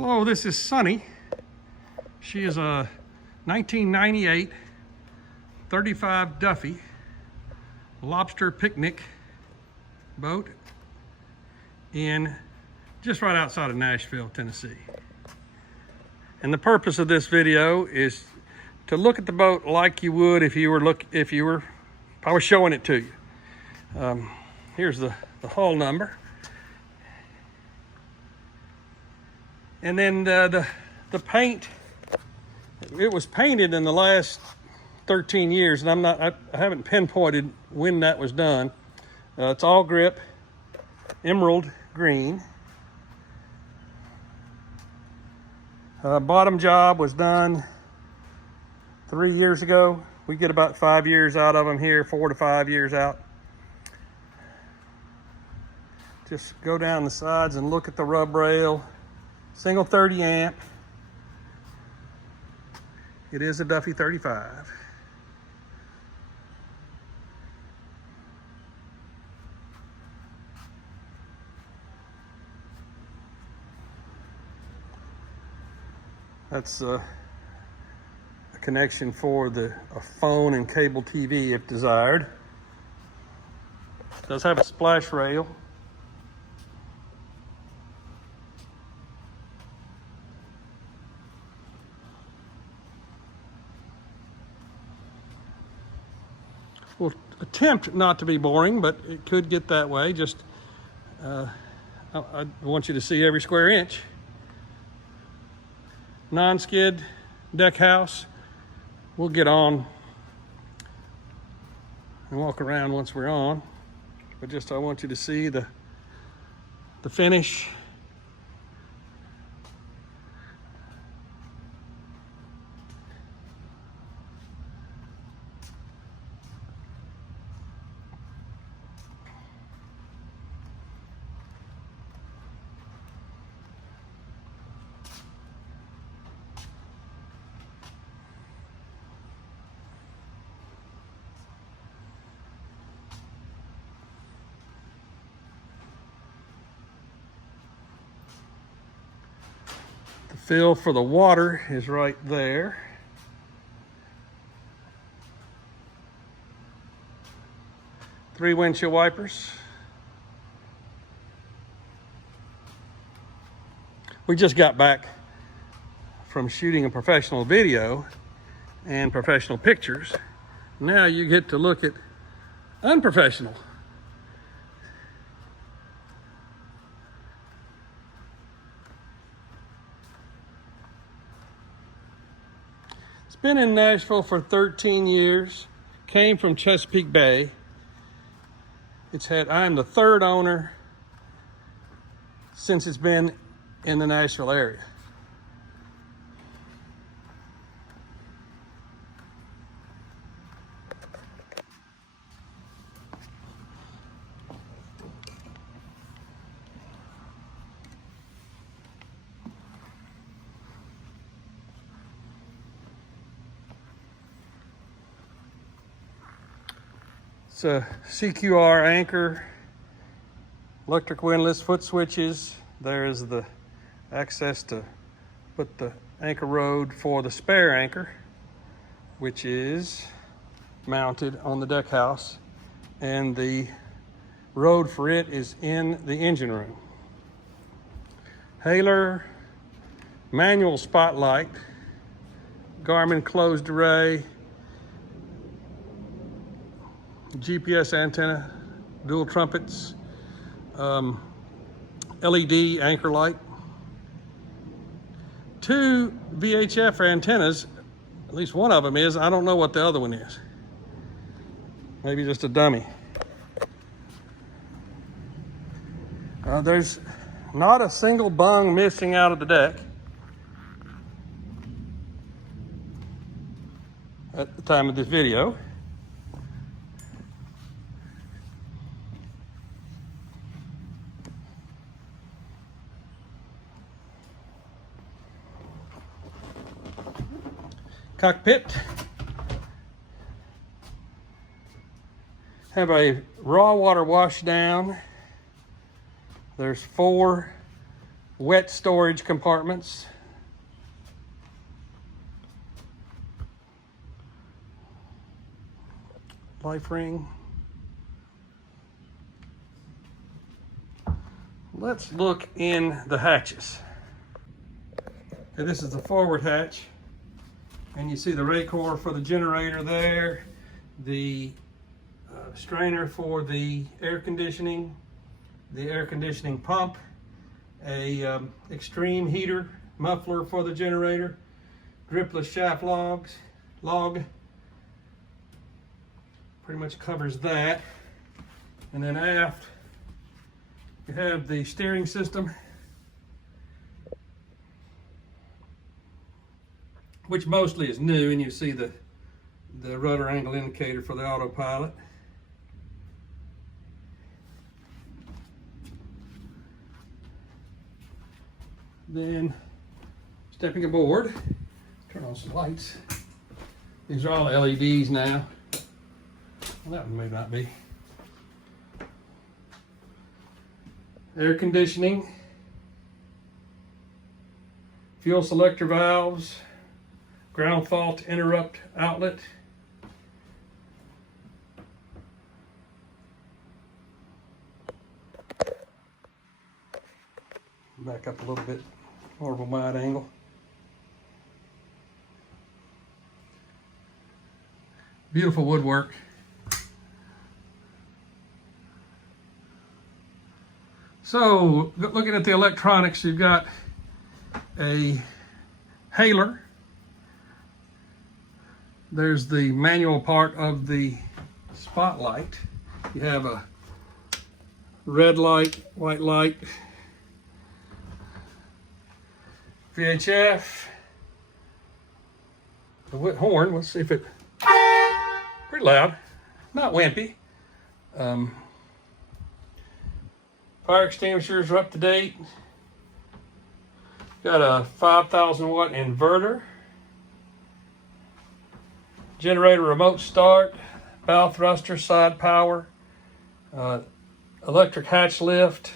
Hello, this is Sonny. She is a 1998 35 Duffy Lobster picnic boat in just right outside of Nashville, Tennessee. And the purpose of this video is to look at the boat like you would if I was showing it to you. Here's the hull number. And then the paint, it was painted in the last 13 years, and I haven't pinpointed when that was done. It's all grip, emerald green. Bottom job was done 3 years ago. We get about 5 years out of them here, 4 to 5 years out. Just go down the sides and look at the rub rail. Single 30 amp. It is a Duffy 35. That's a connection for a phone and cable TV if desired. It does have a splash rail. We'll attempt not to be boring, but it could get that way. Just, I want you to see every square inch. Non-skid deck house. We'll get on and walk around once we're on. But just I want you to see the finish. Fill for the water is right there. Three windshield wipers. We just got back from shooting a professional video and professional pictures. Now you get to look at unprofessional. Been in Nashville for 13 years, came from Chesapeake Bay. I'm the third owner since it's been in the Nashville area. It's a CQR anchor, electric windlass, foot switches. There's the access to put the anchor rod for the spare anchor, which is mounted on the deck house. And the rod for it is in the engine room. Hailer, manual spotlight, Garmin closed array, GPS antenna, dual trumpets, LED anchor light, 2 VHF antennas, at least one of them is. I don't know what the other one is. Maybe just a dummy. There's not a single bung missing out of the deck at the time of this video. Cockpit. Have a raw water wash down. There's 4 wet storage compartments. Life ring. Let's look in the hatches. Okay, this is the forward hatch, and you see the Raycor for the generator there, the strainer for the air conditioning pump, a extreme heater muffler for the generator, dripless shaft log, pretty much covers that. And then aft, you have the steering system, which mostly is new, and you see the rudder angle indicator for the autopilot. Then stepping aboard, turn on some lights. These are all LEDs now. Well, that one may not be. Air conditioning, fuel selector valves, ground fault interrupt outlet, back up a little bit more of a wide angle. Beautiful woodwork. So, looking at the electronics, you've got a hailer. There's the manual part of the spotlight. You have a red light, white light, VHF, the horn. Let's see if it, pretty loud, not wimpy. Fire extinguishers are up to date. Got a 5,000 watt inverter. Generator remote start, bow thruster, side power, electric hatch lift,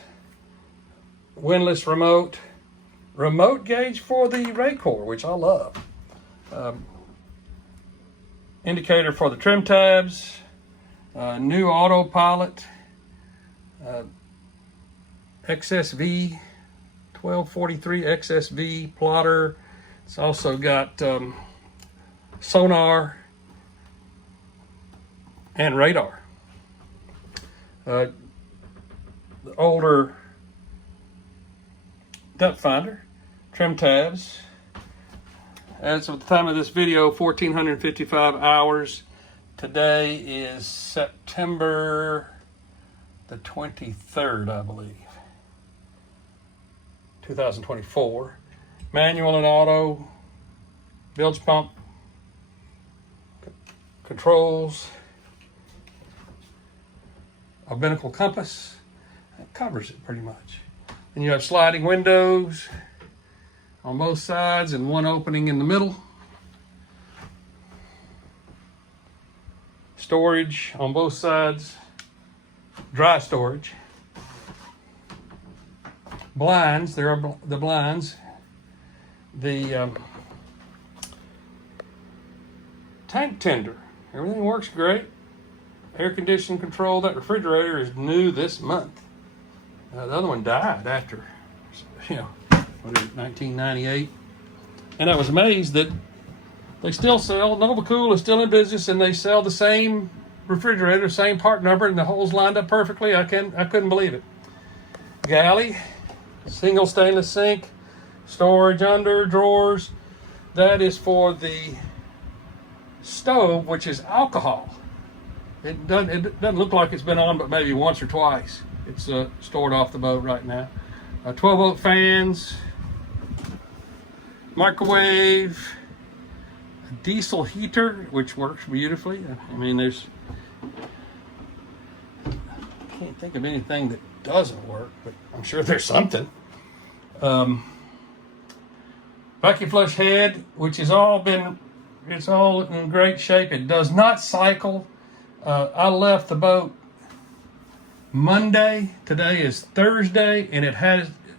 windlass remote, remote gauge for the Raycor, which I love. Indicator for the trim tabs, new autopilot, XSV 1243 XSV plotter. It's also got sonar and radar. The older depth finder, trim tabs. As of the time of this video, 1,455 hours. Today is September the 23rd, I believe, 2024. Manual and auto, bilge pump, controls, a binnacle compass. That covers it pretty much. And you have sliding windows on both sides and one opening in the middle. Storage on both sides, dry storage. Blinds, there are the blinds. The tank tender, everything works great. Air conditioning control, that refrigerator is new this month. The other one died after, what is it, 1998. And I was amazed that they still sell, NovaCool is still in business, and they sell the same refrigerator, same part number, and the holes lined up perfectly. I couldn't believe it. Galley, single stainless sink, storage under drawers. That is for the stove, which is alcohol. It doesn't look like it's been on but maybe once or twice. It's stored off the boat right now. 12-volt fans, microwave, a diesel heater, which works beautifully. I mean, I can't think of anything that doesn't work, but I'm sure there's something. Vacuum flush head, which it's all in great shape. It does not cycle. I left the boat Monday. Today is Thursday, and it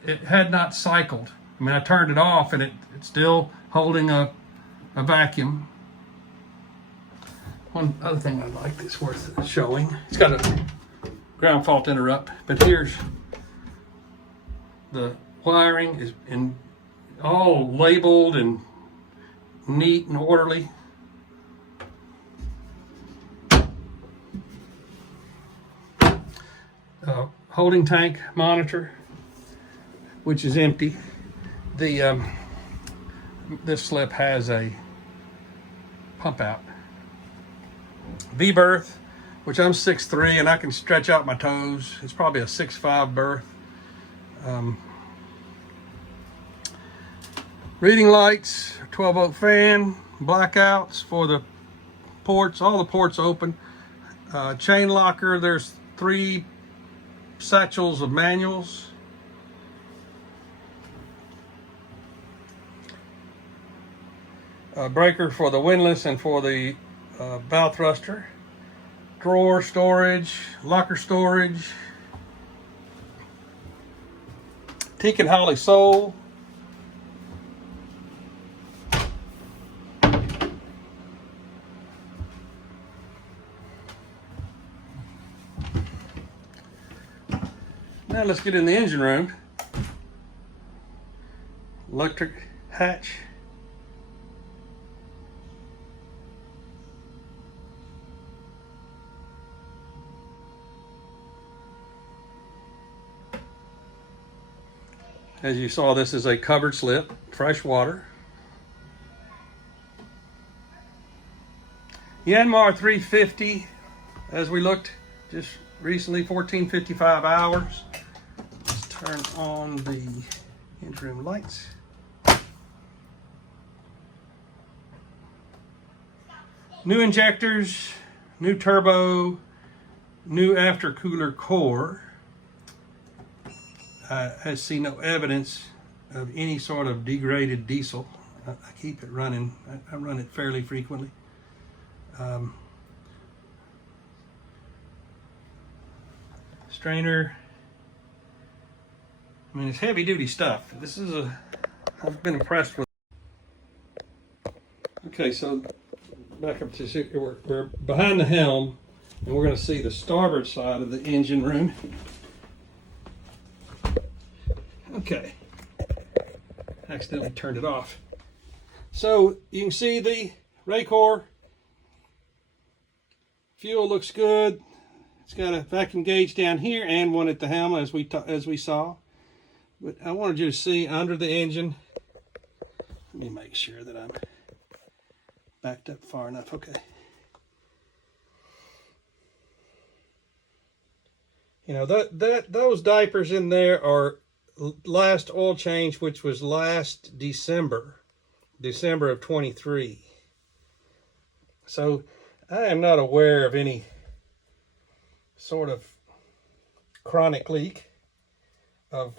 it had not cycled. I mean, I turned it off and it's still holding a vacuum. One other thing I like that's worth showing, it's got a ground fault interrupt, but here's the wiring is all labeled and neat and orderly. Holding tank monitor, which is empty. The this slip has a pump out. V-berth, which I'm 6'3" and I can stretch out my toes. It's probably a 6'5" berth. Reading lights, 12-volt fan, blackouts for the ports, all the ports open. Chain locker, there's 3 satchels of manuals. Breaker for the windlass and for the bow thruster. Drawer storage, locker storage. Teak and Holly sole. Now let's get in the engine room. Electric hatch. As you saw, this is a covered slip, fresh water. Yanmar 350, as we looked just recently, 1455 hours. Let's turn on the engine room lights. New injectors, new turbo, new aftercooler core. I see no evidence of any sort of degraded diesel. I keep it running. I run it fairly frequently. Strainer. I mean, it's heavy duty stuff. This is I've been impressed with. Okay, so back up to, we're behind the helm and we're going to see the starboard side of the engine room. Okay, accidentally turned it off. So you can see the Raycor fuel looks good. It's got a vacuum gauge down here and one at the helm, as we saw. But I wanted you to see under the engine. Let me make sure that I'm backed up far enough. Okay. You know, those diapers in there are last oil change, which was last December of 23. So I am not aware of any sort of chronic leak of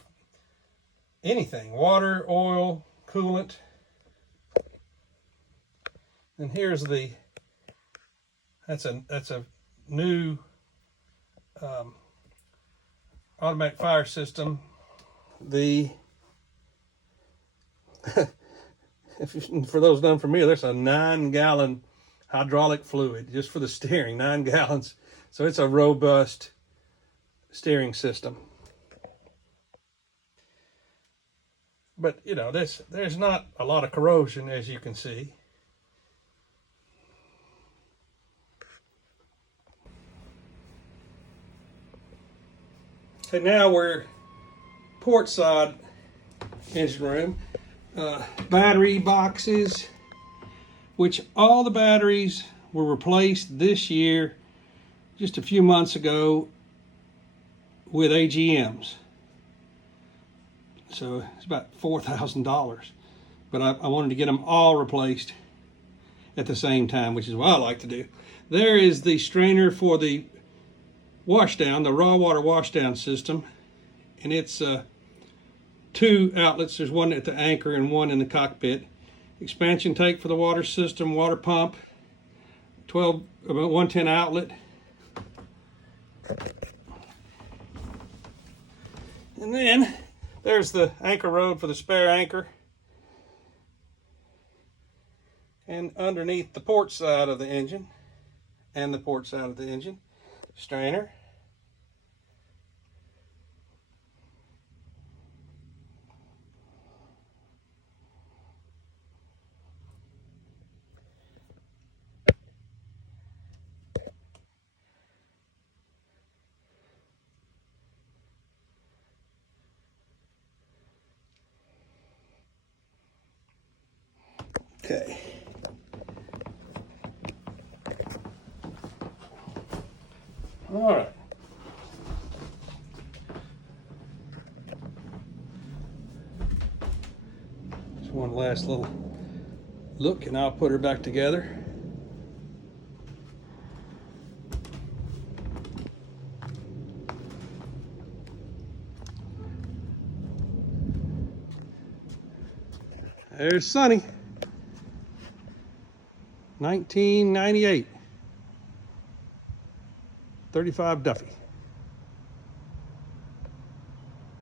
anything, water, oil, coolant. And here's that's a new automatic fire system. For those unfamiliar, there's a 9-gallon hydraulic fluid just for the steering, 9 gallons. So it's a robust steering system. But you know, there's not a lot of corrosion, as you can see. Okay, now we're port side engine room. Battery boxes, which all the batteries were replaced this year, just a few months ago, with AGMs. So it's about $4,000. But I wanted to get them all replaced at the same time, which is what I like to do. There is the strainer for the washdown, the raw water washdown system, and it's 2 outlets. There's one at the anchor and one in the cockpit. Expansion tank for the water system, water pump, 110 outlet. And then There's the anchor rod for the spare anchor. And underneath the port side of the engine and the port side of the engine, strainer. Okay. All right. Just one last little look and I'll put her back together. There's Sonny. 1998. 35 Duffy.